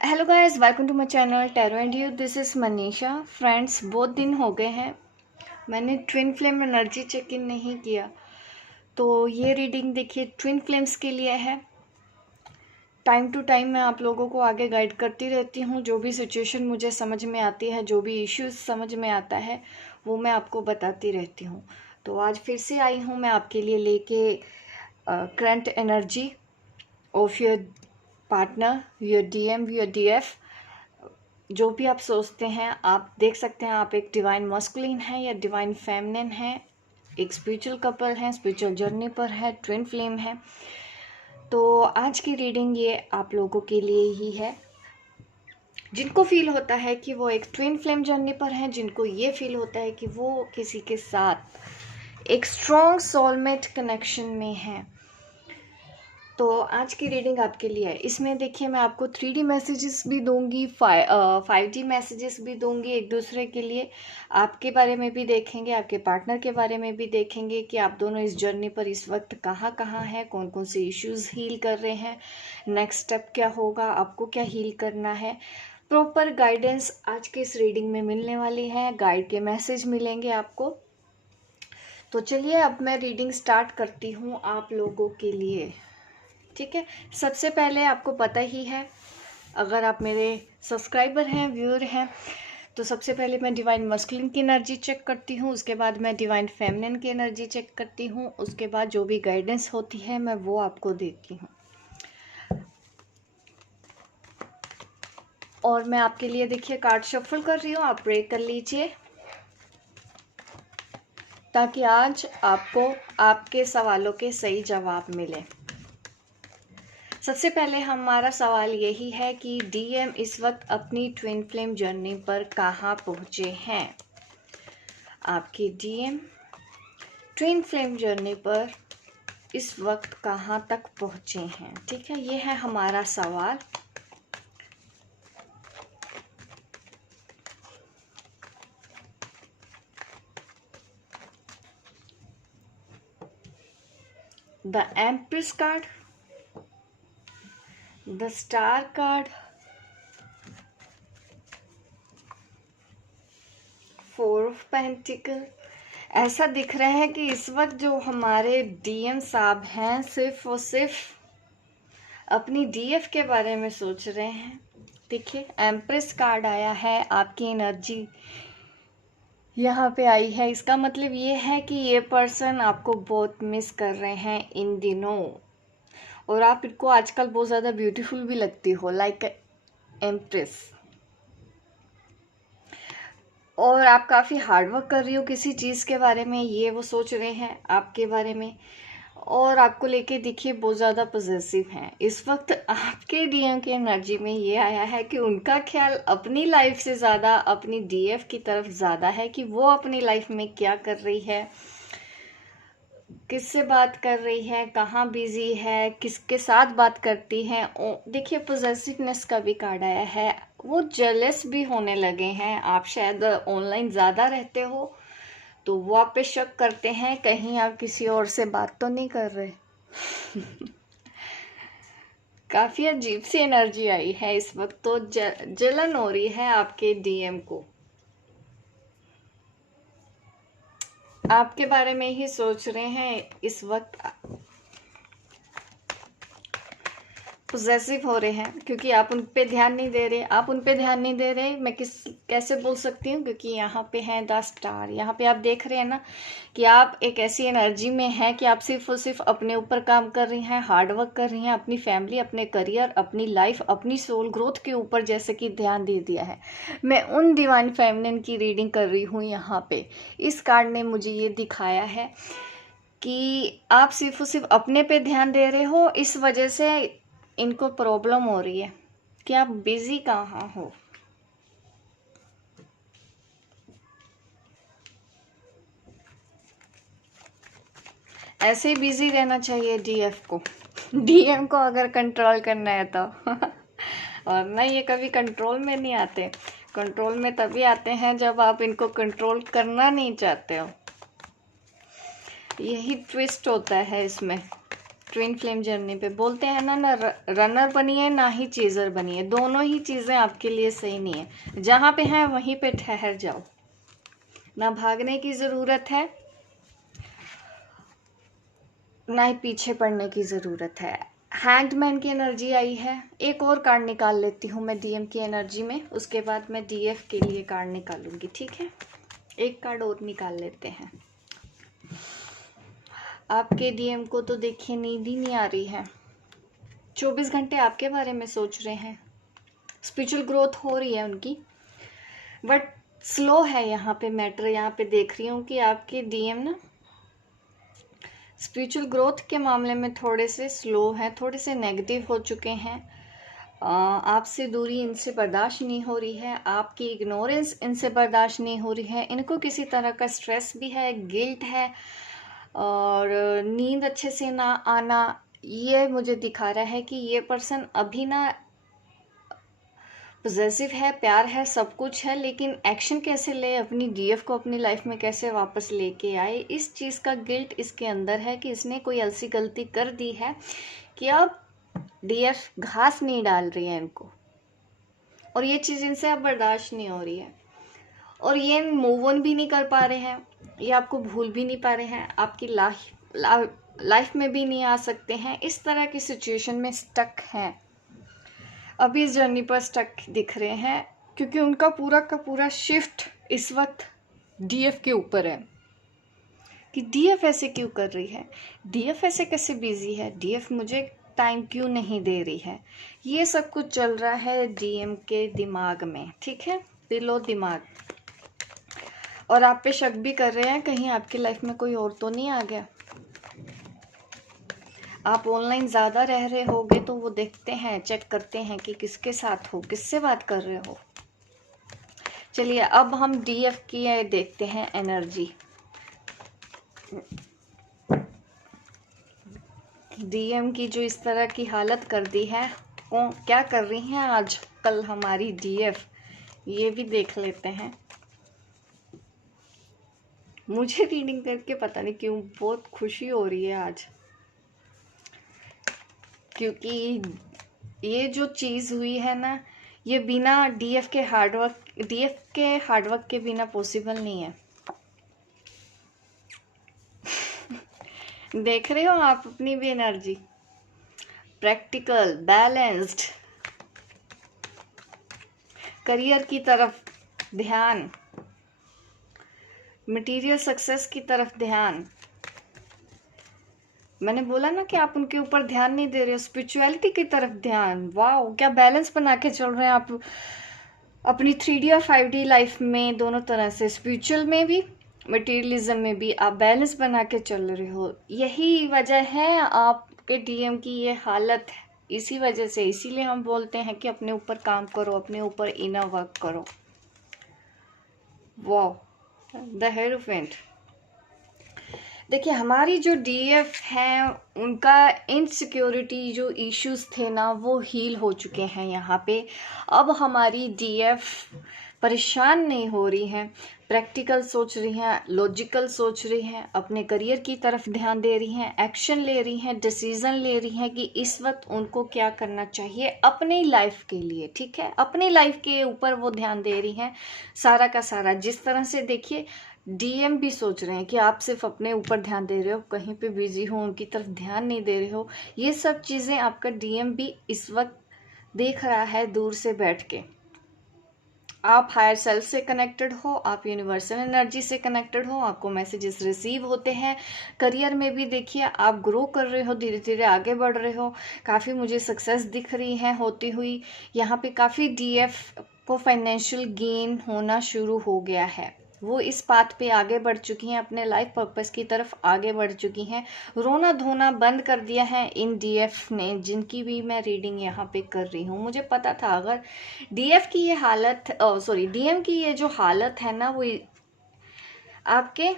Hello guys, welcome to my channel tarot and you. This is Manisha. Friends, बहुत दिन हो गए हैं मैंने twin flame energy check in नहीं किया, तो ये रीडिंग देखिए ट्विन फ्लेम्स के लिए है। टाइम टू टाइम मैं आप लोगों को आगे गाइड करती रहती हूँ। जो भी सिचुएशन मुझे समझ में आती है, जो भी इश्यूज समझ में आता है, वो मैं आपको बताती रहती हूँ। तो आज फिर से आई हूँ मैं आपके लिए लेके current energy of your partner, your DM, your DF. जो भी आप सोचते हैं, आप देख सकते हैं आप एक डिवाइन मस्कुलिन है या डिवाइन फेमिनिन है, एक स्पिरिचुअल कपल है, स्पिरिचुअल जर्नी पर है, ट्विन फ्लेम है। तो आज की रीडिंग ये आप लोगों के लिए ही है जिनको फील होता है कि वो एक ट्विन फ्लेम जर्नी पर है, जिनको ये फील होता है कि वो किसी के साथ एक स्ट्रॉन्ग सोलमेट कनेक्शन में है। तो आज की रीडिंग आपके लिए है। इसमें देखिए मैं आपको 3D मैसेजेस भी दूंगी, 5D मैसेजेस भी दूंगी एक दूसरे के लिए। आपके बारे में भी देखेंगे, आपके पार्टनर के बारे में भी देखेंगे कि आप दोनों इस जर्नी पर इस वक्त कहाँ कहाँ हैं, कौन कौन से इश्यूज हील कर रहे हैं, नेक्स्ट स्टेप क्या होगा, आपको क्या हील करना है। प्रॉपर गाइडेंस आज के इस रीडिंग में मिलने वाली है, गाइड के मैसेज मिलेंगे आपको। तो चलिए अब मैं रीडिंग स्टार्ट करती हूँ आप लोगों के लिए। ठीक है, सबसे पहले आपको पता ही है, अगर आप मेरे सब्सक्राइबर हैं, व्यूअर हैं, तो सबसे पहले मैं डिवाइन मस्कुलिन की एनर्जी चेक करती हूँ, उसके बाद मैं डिवाइन फेमिनिन की एनर्जी चेक करती हूँ, उसके बाद जो भी गाइडेंस होती है मैं वो आपको देती हूँ। और मैं आपके लिए देखिए कार्ड शफल कर रही हूँ, आप प्रे कर लीजिए ताकि आज आपको आपके सवालों के सही जवाब मिले। सबसे पहले हमारा सवाल यही है कि डीएम इस वक्त अपनी ट्विन फ्लेम जर्नी पर कहाँ पहुँचे हैं। आपकी डीएम ट्विन फ्लेम जर्नी पर इस वक्त कहाँ तक पहुँचे हैं। ठीक है, ये है हमारा सवाल। The empress card, the star card, 4 of pentacle. ऐसा दिख रहा है कि इस वक्त जो हमारे डीएम साहब हैं सिर्फ और सिर्फ अपनी डीएफ के बारे में सोच रहे हैं। देखिए एम्प्रेस कार्ड आया है, आपकी एनर्जी यहाँ पे आई है। इसका मतलब ये है कि ये पर्सन आपको बहुत मिस कर रहे हैं इन दिनों, और आप इनको आजकल बहुत ज़्यादा ब्यूटीफुल भी लगती हो, लाइक एम्प्रेस। और आप काफ़ी हार्डवर्क कर रही हो किसी चीज़ के बारे में, ये वो सोच रहे हैं आपके बारे में, और आपको लेके देखिए बहुत ज़्यादा पॉजिटिव हैं। इस वक्त आपके डीएम की एनर्जी में ये आया है कि उनका ख्याल अपनी लाइफ से ज़्यादा अपनी डीएफ की तरफ ज़्यादा है कि वो अपनी लाइफ में क्या कर रही है, किससे बात कर रही है, कहाँ बिजी है, किसके साथ बात करती है। देखिए पॉजिटिवनेस का भी कार्ड आया है, वो जेलस भी होने लगे हैं। आप शायद ऑनलाइन ज़्यादा रहते हो तो वो आप पे शक करते हैं कहीं आप किसी और से बात तो नहीं कर रहे। काफ़ी अजीब सी एनर्जी आई है इस वक्त, तो जलन हो रही है आपके डीएम को, आपके बारे में ही सोच रहे हैं इस वक्त, पॉसेसिव हो रहे हैं क्योंकि आप उन पे ध्यान नहीं दे रहे। आप उन पे ध्यान नहीं दे रहे, मैं कैसे बोल सकती हूँ, क्योंकि यहाँ पे है द स्टार। यहाँ पे आप देख रहे हैं ना कि आप एक ऐसी एनर्जी में हैं कि आप सिर्फ और सिर्फ अपने ऊपर काम कर रही हैं, हार्डवर्क कर रही हैं, अपनी फैमिली, अपने करियर, अपनी लाइफ, अपनी सोल ग्रोथ के ऊपर जैसे कि ध्यान दे दिया है। मैं उन डिवाइन फेमिनिन की रीडिंग कर रही हूँ यहाँ पे। इस कार्ड ने मुझे ये दिखाया है कि आप सिर्फ और सिर्फ अपने पे ध्यान दे रहे हो, इस वजह से इनको प्रॉब्लम हो रही है कि आप बिजी कहाँ हो। ऐसे ही बिजी रहना चाहिए डीएफ को, डीएम को अगर कंट्रोल करना है तो। और ना ये कभी कंट्रोल में नहीं आते, कंट्रोल में तभी आते हैं जब आप इनको कंट्रोल करना नहीं चाहते हो। यही ट्विस्ट होता है इसमें। ट्विन फ्लेम जर्नी पे। बोलते हैं ना रनर बनिए ना ही चेजर बनिए, दोनों ही चीज़ें आपके लिए सही नहीं है। जहाँ पे हैं वहीं पे ठहर जाओ, ना भागने की ज़रूरत है ना ही पीछे पड़ने की ज़रूरत है। हैंग्ड मैन की एनर्जी आई है। एक और कार्ड निकाल लेती हूँ मैं डीएम की एनर्जी में, उसके बाद मैं डीएफ के लिए कार्ड निकालूंगी, ठीक है। एक कार्ड और निकाल लेते हैं। आपके डीएम को तो देखिए नींद ही नहीं आ रही है, 24 घंटे आपके बारे में सोच रहे हैं। स्पिरिचुअल ग्रोथ हो रही है उनकी, बट स्लो है यहाँ पे मैटर। यहाँ पे देख रही हूँ कि आपके डीएम ना स्पिरिचुअल ग्रोथ के मामले में थोड़े से स्लो हैं, थोड़े से नेगेटिव हो चुके हैं। आपसे दूरी इनसे बर्दाश्त नहीं हो रही है, आपकी इग्नोरेंस इनसे बर्दाश्त नहीं हो रही है। इनको किसी तरह का स्ट्रेस भी है, गिल्ट है, और नींद अच्छे से ना आना। ये मुझे दिखा रहा है कि ये पर्सन अभी ना पॉजेसिव है, प्यार है, सब कुछ है, लेकिन एक्शन कैसे ले, अपनी डीएफ को अपनी लाइफ में कैसे वापस लेके आए, इस चीज़ का गिल्ट इसके अंदर है कि इसने कोई ऐसी गलती कर दी है कि अब डीएफ घास नहीं डाल रही है इनको, और ये चीज़ इनसे अब बर्दाश्त नहीं हो रही है, और ये मूव ऑन भी नहीं कर पा रहे हैं, ये आपको भूल भी नहीं पा रहे हैं, आपकी लाइफ में भी नहीं आ सकते हैं। इस तरह की सिचुएशन में स्टक हैं, अभी इस जर्नी पर स्टक दिख रहे हैं, क्योंकि उनका पूरा का पूरा शिफ्ट इस वक्त डीएफ के ऊपर है कि डीएफ ऐसे क्यों कर रही है, डीएफ ऐसे कैसे बिजी है, डीएफ मुझे टाइम क्यों नहीं दे रही है। ये सब कुछ चल रहा है डीएम के दिमाग में, ठीक है, दिलो दिमाग। और आप पे शक भी कर रहे हैं कहीं आपकी लाइफ में कोई और तो नहीं आ गया। आप ऑनलाइन ज़्यादा रह रहे होगे तो वो देखते हैं, चेक करते हैं कि किसके साथ हो, किससे बात कर रहे हो। चलिए अब हम डीएफ की देखते हैं एनर्जी। डीएम की जो इस तरह की हालत कर दी है, क्या कर रही हैं आज कल हमारी डीएफ, ये भी देख लेते हैं। मुझे रीडिंग करके पता नहीं क्यों बहुत खुशी हो रही है आज, क्योंकि ये जो चीज़ हुई है ना, ये बिना डीएफ के हार्डवर्क के बिना पॉसिबल नहीं है। देख रहे हो आप अपनी भी एनर्जी, प्रैक्टिकल, बैलेंस्ड, करियर की तरफ ध्यान, मटेरियल सक्सेस की तरफ ध्यान। मैंने बोला ना कि आप उनके ऊपर ध्यान नहीं दे रहे हो, स्पिरिचुअलिटी की तरफ ध्यान। वाह, क्या बैलेंस बना के चल रहे हैं आप अपनी 3D और 5D लाइफ में, दोनों तरह से, स्पिरिचुअल में भी, मटेरियलिज्म में भी आप बैलेंस बना के चल रहे हो। यही वजह है आपके डीएम की ये हालत है, इसी वजह से, इसीलिए हम बोलते हैं कि अपने ऊपर काम करो, अपने ऊपर इनर वर्क करो। वाह, द हेरोफेंट। देखिए हमारी जो डीएफ हैं उनका इनसिक्योरिटी जो इश्यूज थे ना, वो हील हो चुके हैं यहाँ पे। अब हमारी डीएफ परेशान नहीं हो रही हैं, प्रैक्टिकल सोच रही हैं, लॉजिकल सोच रही हैं, अपने करियर की तरफ ध्यान दे रही हैं, एक्शन ले रही हैं, डिसीजन ले रही हैं कि इस वक्त उनको क्या करना चाहिए अपनी लाइफ के लिए, ठीक है। अपनी लाइफ के ऊपर वो ध्यान दे रही हैं सारा का सारा। जिस तरह से देखिए डीएम भी सोच रहे हैं कि आप सिर्फ अपने ऊपर ध्यान दे रहे हो, कहीं पे बिजी हो, उनकी तरफ ध्यान नहीं दे रहे हो। ये सब चीज़ें आपका डीएम भी इस वक्त देख रहा है दूर से बैठ के। आप हायर सेल्फ से कनेक्टेड हो, आप यूनिवर्सल एनर्जी से कनेक्टेड हो, आपको मैसेजेस रिसीव होते हैं। करियर में भी देखिए आप ग्रो कर रहे हो, धीरे धीरे आगे बढ़ रहे हो, काफ़ी मुझे सक्सेस दिख रही है होती हुई। यहाँ पे काफ़ी डीएफ को फाइनेंशियल गेन होना शुरू हो गया है, वो इस पाथ पे आगे बढ़ चुकी हैं, अपने लाइफ पर्पस की तरफ आगे बढ़ चुकी हैं। रोना धोना बंद कर दिया है इन डीएफ ने, जिनकी भी मैं रीडिंग यहाँ पे कर रही हूँ। मुझे पता था अगर डीएफ की ये हालत, डीएम की ये जो हालत है ना, वो आपके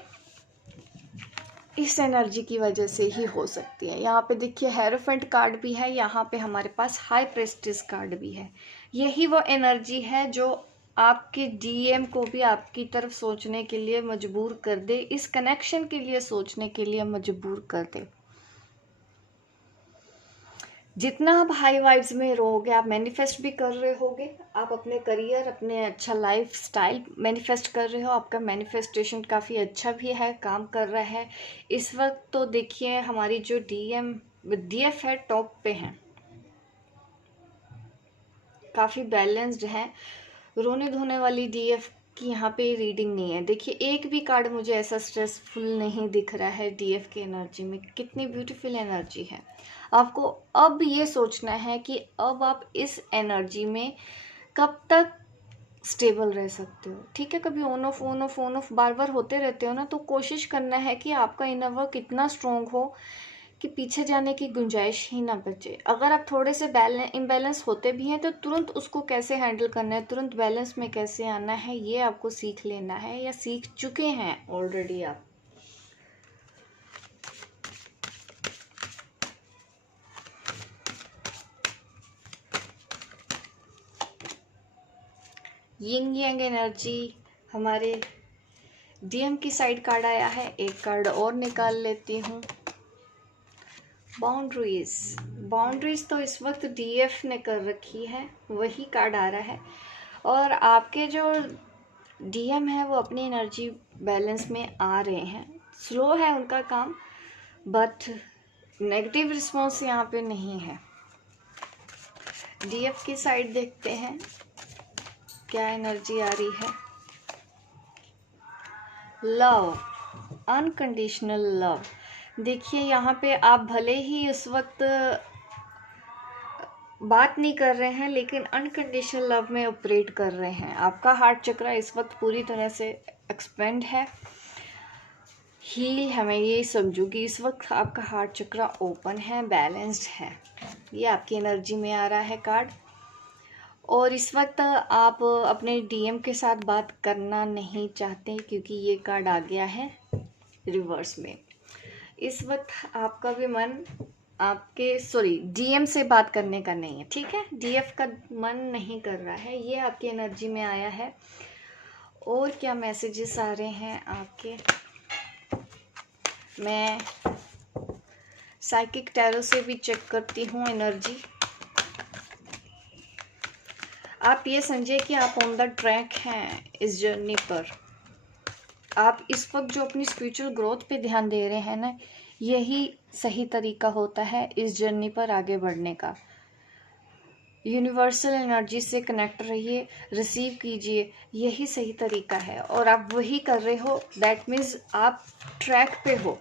इस एनर्जी की वजह से ही हो सकती है। यहाँ पे देखिए हेरोफेंट कार्ड भी है, यहाँ पे हमारे पास हाई प्रेस्टिज कार्ड भी है। यही वो एनर्जी है जो आपके डीएम को भी आपकी तरफ सोचने के लिए मजबूर कर दे, इस कनेक्शन के लिए सोचने के लिए मजबूर कर दे। जितना आप हाई वाइब्स में रहोगे, आप मैनिफेस्ट भी कर रहे होगे, आप अपने करियर, अपने अच्छा लाइफ स्टाइल मैनिफेस्ट कर रहे हो, आपका मैनिफेस्टेशन काफ़ी अच्छा भी है, काम कर रहा है इस वक्त। तो देखिए हमारी जो डीएफ है टॉप पे है, काफ़ी बैलेंस्ड है, रोने धोने वाली डीएफ की यहाँ पे रीडिंग नहीं है। देखिए एक भी कार्ड मुझे ऐसा स्ट्रेसफुल नहीं दिख रहा है। डीएफ की एनर्जी में कितनी ब्यूटीफुल एनर्जी है। आपको अब ये सोचना है कि अब आप इस एनर्जी में कब तक स्टेबल रह सकते हो। ठीक है, कभी ऑन ऑफ बार बार होते रहते हो ना, तो कोशिश करना है कि आपका इनर वर्क इतना स्ट्रोंग हो कि पीछे जाने की गुंजाइश ही ना बचे। अगर आप थोड़े से इम्बैलेंस होते भी हैं तो तुरंत उसको कैसे हैंडल करना है, तुरंत बैलेंस में कैसे आना है, ये आपको सीख लेना है या सीख चुके हैं ऑलरेडी आप। यिंग यांग एनर्जी हमारे डीएम की साइड कार्ड आया है। एक कार्ड और निकाल लेती हूँ। बाउंड्रीज तो इस वक्त डीएफ ने कर रखी है, वही कार्ड आ रहा है। और आपके जो डीएम है वो अपनी एनर्जी बैलेंस में आ रहे हैं। स्लो है उनका काम, बट नेगेटिव रिस्पॉन्स यहाँ पे नहीं है। डीएफ की साइड देखते हैं क्या एनर्जी आ रही है। Love, unconditional love. देखिए यहाँ पे आप भले ही उस वक्त बात नहीं कर रहे हैं, लेकिन अनकंडीशनल लव में ऑपरेट कर रहे हैं। आपका हार्ट चक्र इस वक्त पूरी तरह से एक्सपेंड है, हील है। मैं ये समझूँ कि इस वक्त आपका हार्ट चक्र ओपन है, बैलेंस्ड है। ये आपकी एनर्जी में आ रहा है कार्ड। और इस वक्त आप अपने डीएम के साथ बात करना नहीं चाहते क्योंकि ये कार्ड आ गया है रिवर्स में। इस वक्त आपका भी मन डीएम से बात करने का नहीं है। ठीक है, डीएफ का मन नहीं कर रहा है, ये आपकी एनर्जी में आया है। और क्या मैसेजेस आ रहे हैं आपके, मैं साइकिक टैरो से भी चेक करती हूँ एनर्जी। आप ये समझिए कि आप ऑन द ट्रैक हैं इस जर्नी पर। आप इस वक्त जो अपनी स्पिरिचुअल ग्रोथ पे ध्यान दे रहे हैं ना, यही सही तरीका होता है इस जर्नी पर आगे बढ़ने का। यूनिवर्सल एनर्जी से कनेक्ट रहिए, रिसीव कीजिए, यही सही तरीका है। और आप वही कर रहे हो, दैट मीन्स आप ट्रैक पे हो।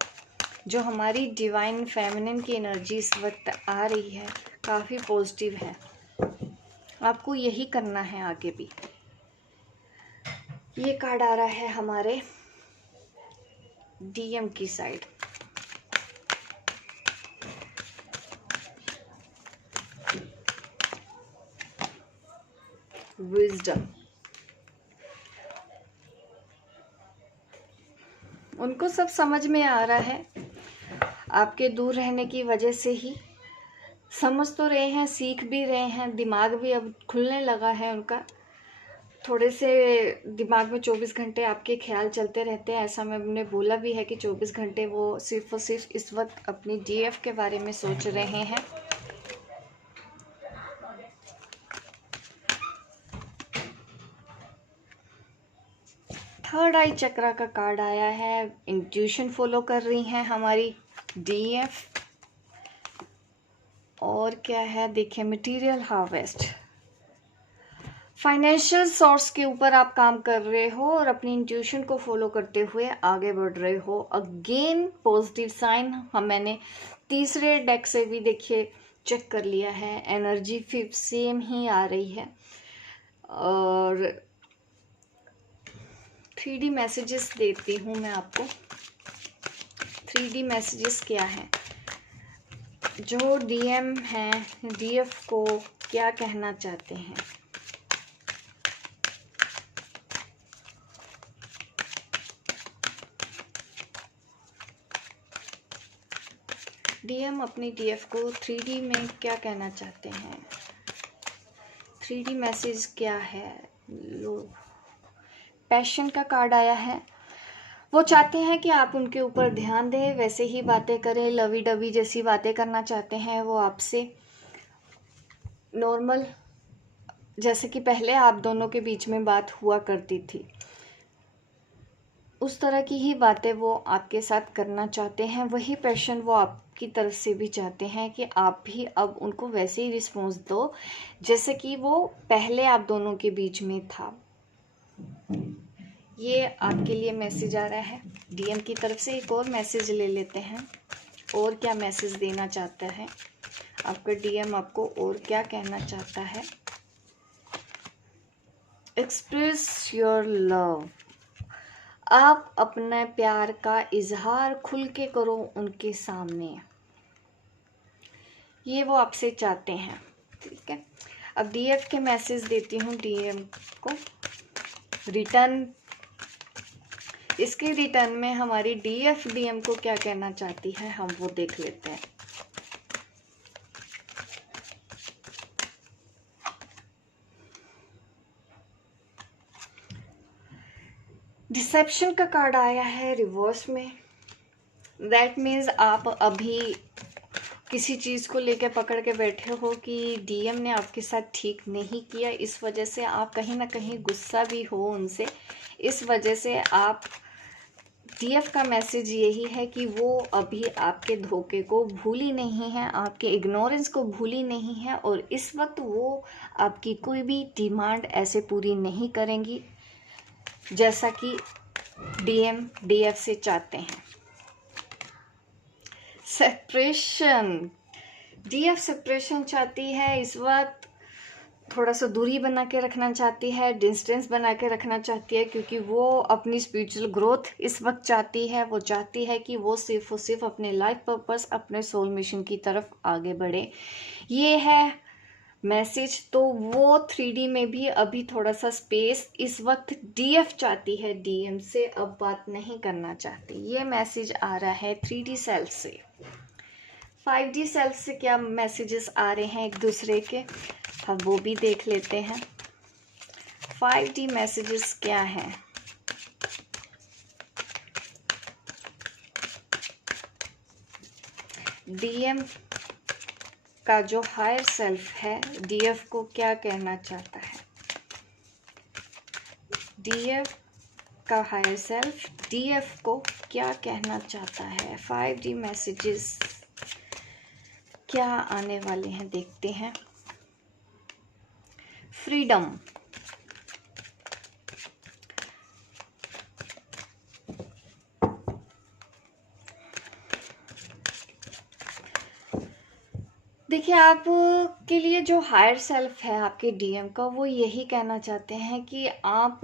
जो हमारी डिवाइन फेमिनिन की एनर्जी इस वक्त आ रही है काफ़ी पॉजिटिव है। आपको यही करना है आगे भी। ये कार्ड आ रहा है हमारे डीएम की साइड। विजडम, उनको सब समझ में आ रहा है। आपके दूर रहने की वजह से ही समझ तो रहे हैं, सीख भी रहे हैं, दिमाग भी अब खुलने लगा है उनका। थोड़े से दिमाग में 24 घंटे आपके ख्याल चलते रहते हैं, ऐसा मैंने बोला भी है कि 24 घंटे वो सिर्फ और सिर्फ इस वक्त अपनी डीएफ के बारे में सोच रहे हैं। थर्ड आई चक्रा का कार्ड आया है। इंट्यूशन फॉलो कर रही हैं हमारी डीएफ। और क्या है, देखिए मटेरियल हार्वेस्ट, फाइनेंशियल सोर्स के ऊपर आप काम कर रहे हो और अपनी इंट्यूशन को फॉलो करते हुए आगे बढ़ रहे हो। Again positive sign. मैंने तीसरे डेक से भी देखिए चेक कर लिया है, एनर्जी फिर सेम ही आ रही है। और 3D मैसेजेस देती हूँ मैं आपको। 3D मैसेजेस क्या है, जो डीएम हैं डीएफ को क्या कहना चाहते हैं। डीएम अपनी डीएफ को 3D में क्या कहना चाहते हैं। 3D मैसेज क्या है। लो, पैशन का कार्ड आया है। वो चाहते हैं कि आप उनके ऊपर ध्यान दें, वैसे ही बातें करें, लवी डवी जैसी बातें करना चाहते हैं वो आपसे। नॉर्मल जैसे कि पहले आप दोनों के बीच में बात हुआ करती थी, उस तरह की ही बातें वो आपके साथ करना चाहते हैं। वही पैशन वो आपकी तरफ से भी चाहते हैं कि आप भी अब उनको वैसे ही रिस्पॉन्स दो जैसे कि वो पहले आप दोनों के बीच में था। ये आपके लिए मैसेज आ रहा है डीएम की तरफ से। एक और मैसेज ले लेते हैं, और क्या मैसेज देना चाहता है आपका डीएम, आपको और क्या कहना चाहता है। एक्सप्रेस योर लव, आप अपने प्यार का इजहार खुल के करो उनके सामने, ये वो आपसे चाहते हैं। ठीक है, अब डीएफ के मैसेज देती हूँ डीएम को रिटर्न। इसके रिटर्न में हमारी डीएफ डीएम को क्या कहना चाहती है हम वो देख लेते हैं। डिसेप्शन का कार्ड आया है रिवर्स में। दैट मीन्स आप अभी किसी चीज़ को लेकर पकड़ के बैठे हो कि डीएम ने आपके साथ ठीक नहीं किया, इस वजह से आप कहीं ना कहीं गुस्सा भी हो उनसे। इस वजह से आप डीएफ का मैसेज यही है कि वो अभी आपके धोखे को भूली नहीं है, आपके इग्नोरेंस को भूली नहीं है, और इस वक्त वो आपकी कोई भी डिमांड ऐसे पूरी नहीं करेंगी जैसा कि डीएम डीएफ से चाहते हैं। सेपरेशन, डीएफ सेपरेशन चाहती है इस वक्त, थोड़ा सा दूरी बना के रखना चाहती है, डिस्टेंस बना के रखना चाहती है, क्योंकि वो अपनी स्पिरिचुअल ग्रोथ इस वक्त चाहती है। वो चाहती है कि वो सिर्फ और सिर्फ अपने लाइफ पर्पस, अपने सोल मिशन की तरफ आगे बढ़े। ये है मैसेज। तो वो 3D में भी अभी थोड़ा सा स्पेस इस वक्त डीएफ चाहती है, डीएम से अब बात नहीं करना चाहती। ये मैसेज आ रहा है 3D सेल्फ से। 5D सेल्फ से क्या मैसेजेस आ रहे हैं एक दूसरे के, हम वो भी देख लेते हैं। 5D मैसेजेस क्या हैं। डीएम का जो हायर सेल्फ है डीएफ को क्या कहना चाहता है। डीएफ का हायर सेल्फ डीएफ को क्या कहना चाहता है। 5D मैसेजेस क्या आने वाले हैं देखते हैं। फ्रीडम, देखिए आप के लिए जो हायर सेल्फ है आपके डीएम का, वो यही कहना चाहते हैं कि आप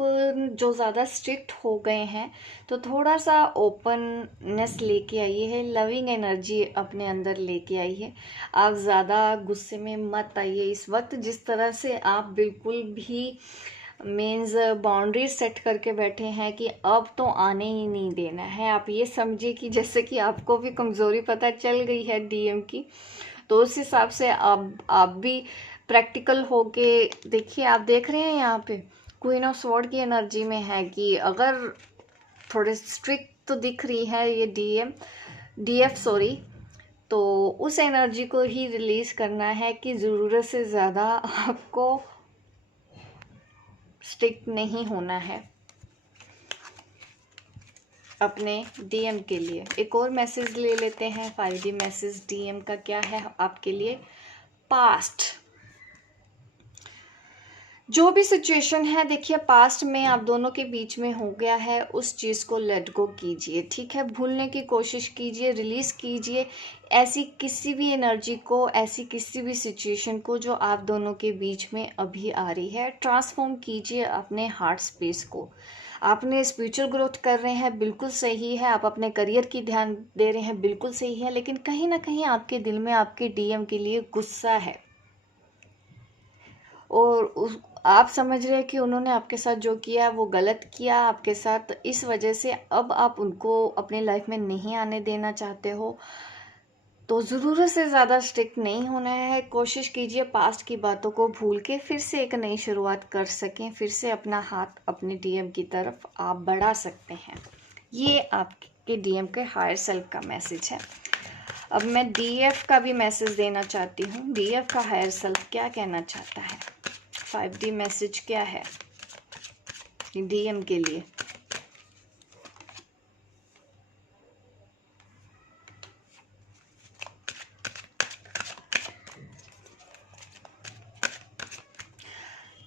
जो ज़्यादा स्ट्रिक्ट हो गए हैं, तो थोड़ा सा ओपननेस लेके आइए है, लविंग एनर्जी अपने अंदर लेके आइए। आप ज़्यादा गुस्से में मत आइए इस वक्त, जिस तरह से आप बिल्कुल भी मीन्स बाउंड्री सेट करके बैठे हैं कि अब तो आने ही नहीं देना है। आप ये समझिए कि जैसे कि आपको भी कमज़ोरी पता चल गई है डीएम की, तो उस हिसाब से आप भी प्रैक्टिकल होके देखिए। आप देख रहे हैं यहाँ पे क्वीन ऑफ स्वॉर्ड की एनर्जी में है कि अगर थोड़े स्ट्रिक्ट तो दिख रही है ये डीएफ सॉरी, तो उस एनर्जी को ही रिलीज करना है कि ज़रूरत से ज़्यादा आपको स्ट्रिक्ट नहीं होना है अपने डीएम के लिए। एक और मैसेज ले लेते हैं। 5D मैसेज डीएम का क्या है आपके लिए। पास्ट, जो भी सिचुएशन है देखिए पास्ट में आप दोनों के बीच में हो गया है, उस चीज़ को लेट गो कीजिए। ठीक है, भूलने की कोशिश कीजिए, रिलीज़ कीजिए ऐसी किसी भी एनर्जी को, ऐसी किसी भी सिचुएशन को जो आप दोनों के बीच में अभी आ रही है। ट्रांसफॉर्म कीजिए अपने हार्ट स्पेस को। आपने स्पिरिचुअल ग्रोथ कर रहे हैं, बिल्कुल सही है। आप अपने करियर की ध्यान दे रहे हैं, बिल्कुल सही है। लेकिन कहीं ना कहीं आपके दिल में आपके डीएम के लिए गुस्सा है, और आप समझ रहे हैं कि उन्होंने आपके साथ जो किया वो गलत किया आपके साथ। इस वजह से अब आप उनको अपनी लाइफ में नहीं आने देना चाहते हो। तो ज़रूरत से ज़्यादा स्ट्रिक्ट नहीं होना है। कोशिश कीजिए पास्ट की बातों को भूल के फिर से एक नई शुरुआत कर सकें, फिर से अपना हाथ अपने डीएम की तरफ आप बढ़ा सकते हैं। ये आपके डीएम के हायर सेल्फ का मैसेज है। अब मैं डीएफ का भी मैसेज देना चाहती हूँ। डीएफ का हायर सेल्फ क्या कहना चाहता है? 5D मैसेज क्या है डीएम के लिए?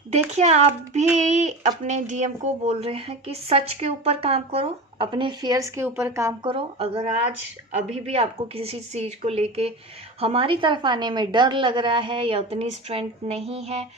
देखिए, आप भी अपने डीएम को बोल रहे हैं कि सच के ऊपर काम करो, अपने फेयर्स के ऊपर काम करो। अगर आज अभी भी आपको किसी चीज़ को लेके हमारी तरफ आने में डर लग रहा है या उतनी स्ट्रेंथ नहीं है,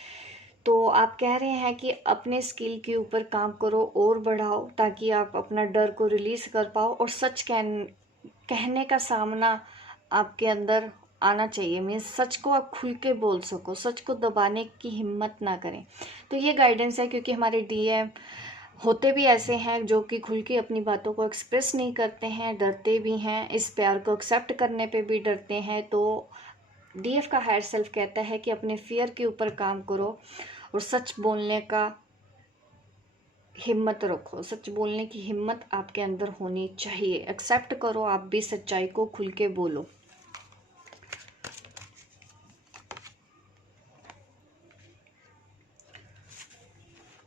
तो आप कह रहे हैं कि अपने स्किल के ऊपर काम करो और बढ़ाओ, ताकि आप अपना डर को रिलीज कर पाओ और सच कहने का सामना आपके अंदर आना चाहिए। मीन्स सच को आप खुल के बोल सको, सच को दबाने की हिम्मत ना करें। तो ये गाइडेंस है, क्योंकि हमारे डीएम होते भी ऐसे हैं जो कि खुल के अपनी बातों को एक्सप्रेस नहीं करते हैं, डरते भी हैं, इस प्यार को एक्सेप्ट करने पे भी डरते हैं। तो डीएफ का हायर सेल्फ कहता है कि अपने फियर के ऊपर काम करो और सच बोलने का हिम्मत रखो। सच बोलने की हिम्मत आपके अंदर होनी चाहिए। एक्सेप्ट करो, आप भी सच्चाई को खुल के बोलो।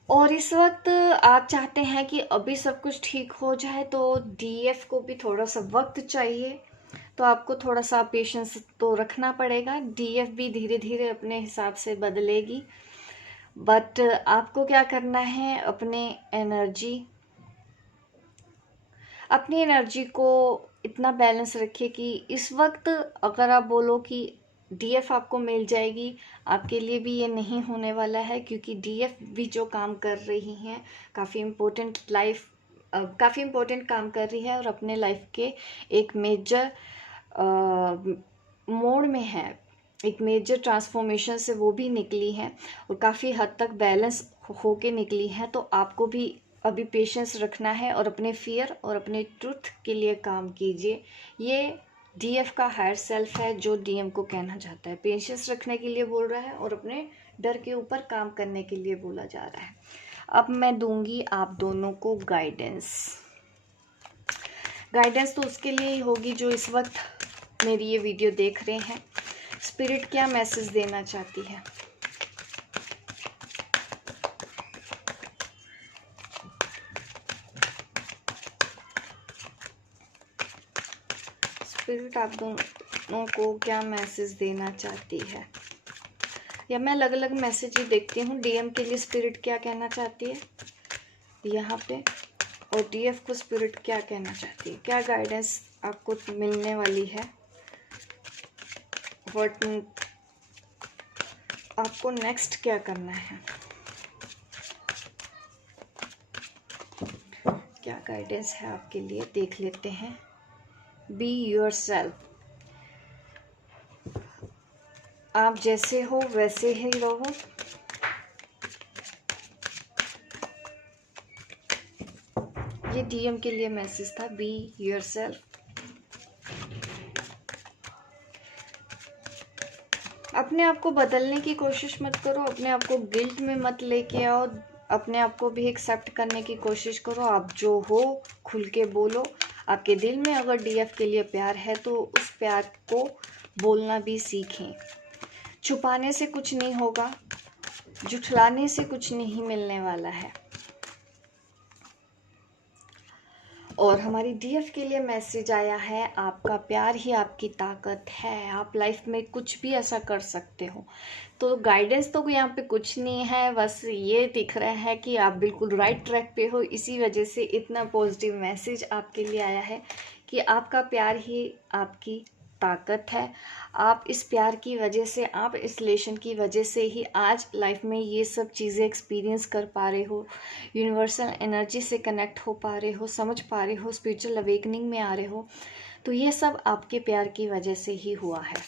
और इस वक्त आप चाहते हैं कि अभी सब कुछ ठीक हो जाए, तो डीएफ को भी थोड़ा सा वक्त चाहिए, तो आपको थोड़ा सा पेशेंस तो रखना पड़ेगा। डीएफ भी धीरे धीरे अपने हिसाब से बदलेगी, बट आपको क्या करना है, अपनी एनर्जी को इतना बैलेंस रखिए कि इस वक्त अगर आप बोलो कि डीएफ आपको मिल जाएगी, आपके लिए भी ये नहीं होने वाला है, क्योंकि डीएफ भी जो काम कर रही हैं काफ़ी इम्पोर्टेंट काम कर रही है और अपने लाइफ के एक मेजर मोड़ में है, एक मेजर ट्रांसफॉर्मेशन से वो भी निकली हैं और काफ़ी हद तक बैलेंस होके निकली हैं। तो आपको भी अभी पेशेंस रखना है और अपने फियर और अपने ट्रुथ के लिए काम कीजिए। ये डीएफ का हायर सेल्फ है जो डीएम को कहना चाहता है। पेशेंस रखने के लिए बोल रहा है और अपने डर के ऊपर काम करने के लिए बोला जा रहा है। अब मैं दूंगी आप दोनों को गाइडेंस तो उसके लिए ही होगी जो इस वक्त मेरी ये वीडियो देख रहे हैं। स्पिरिट क्या मैसेज देना चाहती है? स्पिरिट आप दोनों को क्या मैसेज देना चाहती है? या मैं अलग अलग मैसेज ही देखती हूँ। डीएम के लिए स्पिरिट क्या कहना चाहती है यहाँ पे, और डीएफ को स्पिरिट क्या कहना चाहती है? क्या गाइडेंस आपको मिलने वाली है? व्हाट आपको नेक्स्ट क्या करना है? क्या गाइडेंस है आपके लिए, देख लेते हैं। बी योरसेल्फ, आप जैसे हो वैसे ही रहो। ये डीएम के लिए मैसेज था, बी योरसेल्फ। अपने आप को बदलने की कोशिश मत करो, अपने आप को गिल्ट में मत लेके आओ, अपने आप को भी एक्सेप्ट करने की कोशिश करो। आप जो हो खुल के बोलो। आपके दिल में अगर डीएफ के लिए प्यार है तो उस प्यार को बोलना भी सीखें। छुपाने से कुछ नहीं होगा, जुठलाने से कुछ नहीं मिलने वाला है। और हमारी डीएफ के लिए मैसेज आया है, आपका प्यार ही आपकी ताकत है, आप लाइफ में कुछ भी ऐसा कर सकते हो। तो गाइडेंस तो यहाँ पे कुछ नहीं है, बस ये दिख रहा है कि आप बिल्कुल राइट ट्रैक पे हो। इसी वजह से इतना पॉजिटिव मैसेज आपके लिए आया है कि आपका प्यार ही आपकी ताकत है। आप इस प्यार की वजह से, आप इस रिलेशन की वजह से ही आज लाइफ में ये सब चीज़ें एक्सपीरियंस कर पा रहे हो, यूनिवर्सल एनर्जी से कनेक्ट हो पा रहे हो, समझ पा रहे हो, स्पिरिचुअल अवेकनिंग में आ रहे हो। तो ये सब आपके प्यार की वजह से ही हुआ है।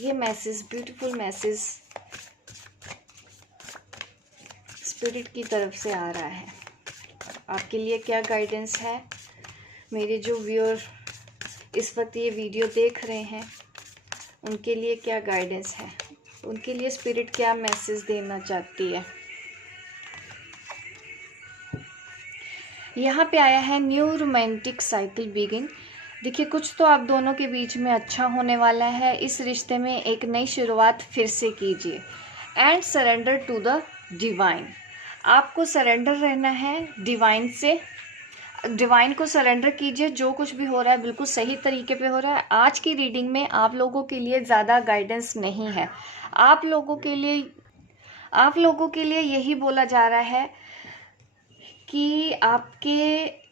ये मैसेज, ब्यूटीफुल मैसेज स्पिरिट की तरफ से आ रहा है। आपके लिए क्या गाइडेंस है? मेरे जो व्यूअर इस वक्त ये वीडियो देख रहे हैं उनके लिए क्या गाइडेंस है? उनके लिए स्पिरिट क्या मैसेज देना चाहती है? यहाँ पे आया है न्यू रोमांटिक साइकिल बिगिन। देखिए, कुछ तो आप दोनों के बीच में अच्छा होने वाला है। इस रिश्ते में एक नई शुरुआत फिर से कीजिए and surrender to the divine. आपको सरेंडर रहना है डिवाइन से। डिवाइन को सरेंडर कीजिए। जो कुछ भी हो रहा है बिल्कुल सही तरीके पे हो रहा है। आज की रीडिंग में आप लोगों के लिए ज़्यादा गाइडेंस नहीं है। आप लोगों के लिए यही बोला जा रहा है कि आपके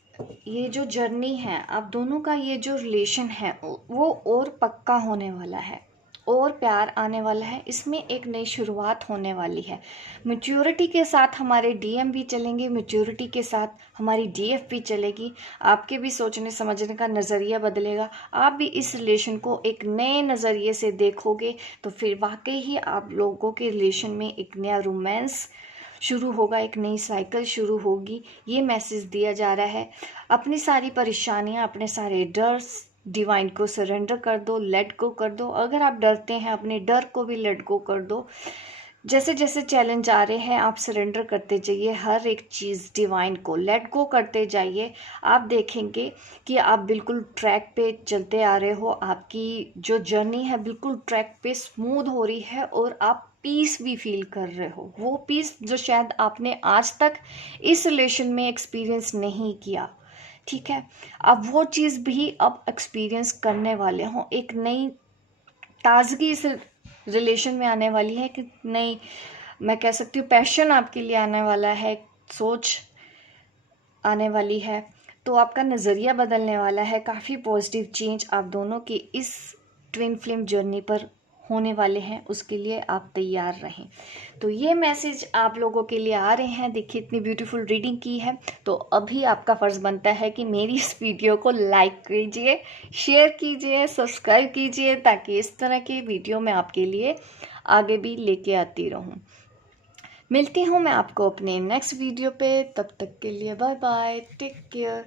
ये जो जर्नी है, आप दोनों का ये जो रिलेशन है वो और पक्का होने वाला है, और प्यार आने वाला है। इसमें एक नई शुरुआत होने वाली है। मैच्योरिटी के साथ हमारे डीएम भी चलेंगे, मैच्योरिटी के साथ हमारी डीएफ भी चलेगी। आपके भी सोचने समझने का नज़रिया बदलेगा। आप भी इस रिलेशन को एक नए नज़रिए से देखोगे, तो फिर वाकई ही आप लोगों के रिलेशन में एक नया रोमांस शुरू होगा, एक नई साइकिल शुरू होगी। ये मैसेज दिया जा रहा है। अपनी सारी परेशानियां, अपने सारे डर डिवाइन को सरेंडर कर दो, लेट गो कर दो। अगर आप डरते हैं, अपने डर को भी लेट गो कर दो। जैसे जैसे चैलेंज आ रहे हैं, आप सरेंडर करते जाइए। हर एक चीज़ डिवाइन को लेट गो करते जाइए। आप देखेंगे कि आप बिल्कुल ट्रैक पे चलते आ रहे हो। आपकी जो जर्नी है बिल्कुल ट्रैक पे स्मूथ हो रही है, और आप पीस भी फील कर रहे हो। वो पीस जो शायद आपने आज तक इस रिलेशन में एक्सपीरियंस नहीं किया। ठीक है, अब वो चीज़ भी अब एक्सपीरियंस करने वाले हों। एक नई ताजगी इस रिलेशन में आने वाली है, कि नई, मैं कह सकती हूँ, पैशन आपके लिए आने वाला है, सोच आने वाली है। तो आपका नज़रिया बदलने वाला है। काफ़ी पॉजिटिव चेंज आप दोनों की इस ट्विन फ्लेम जर्नी पर होने वाले हैं। उसके लिए आप तैयार रहें। तो ये मैसेज आप लोगों के लिए आ रहे हैं। देखिए, इतनी ब्यूटीफुल रीडिंग की है, तो अभी आपका फ़र्ज़ बनता है कि मेरी इस वीडियो को लाइक कीजिए, शेयर कीजिए, सब्सक्राइब कीजिए, ताकि इस तरह की वीडियो मैं आपके लिए आगे भी लेके आती रहूं। मिलती हूँ मैं आपको अपने नेक्स्ट वीडियो पे। तब तक के लिए बाय बाय, टेक केयर।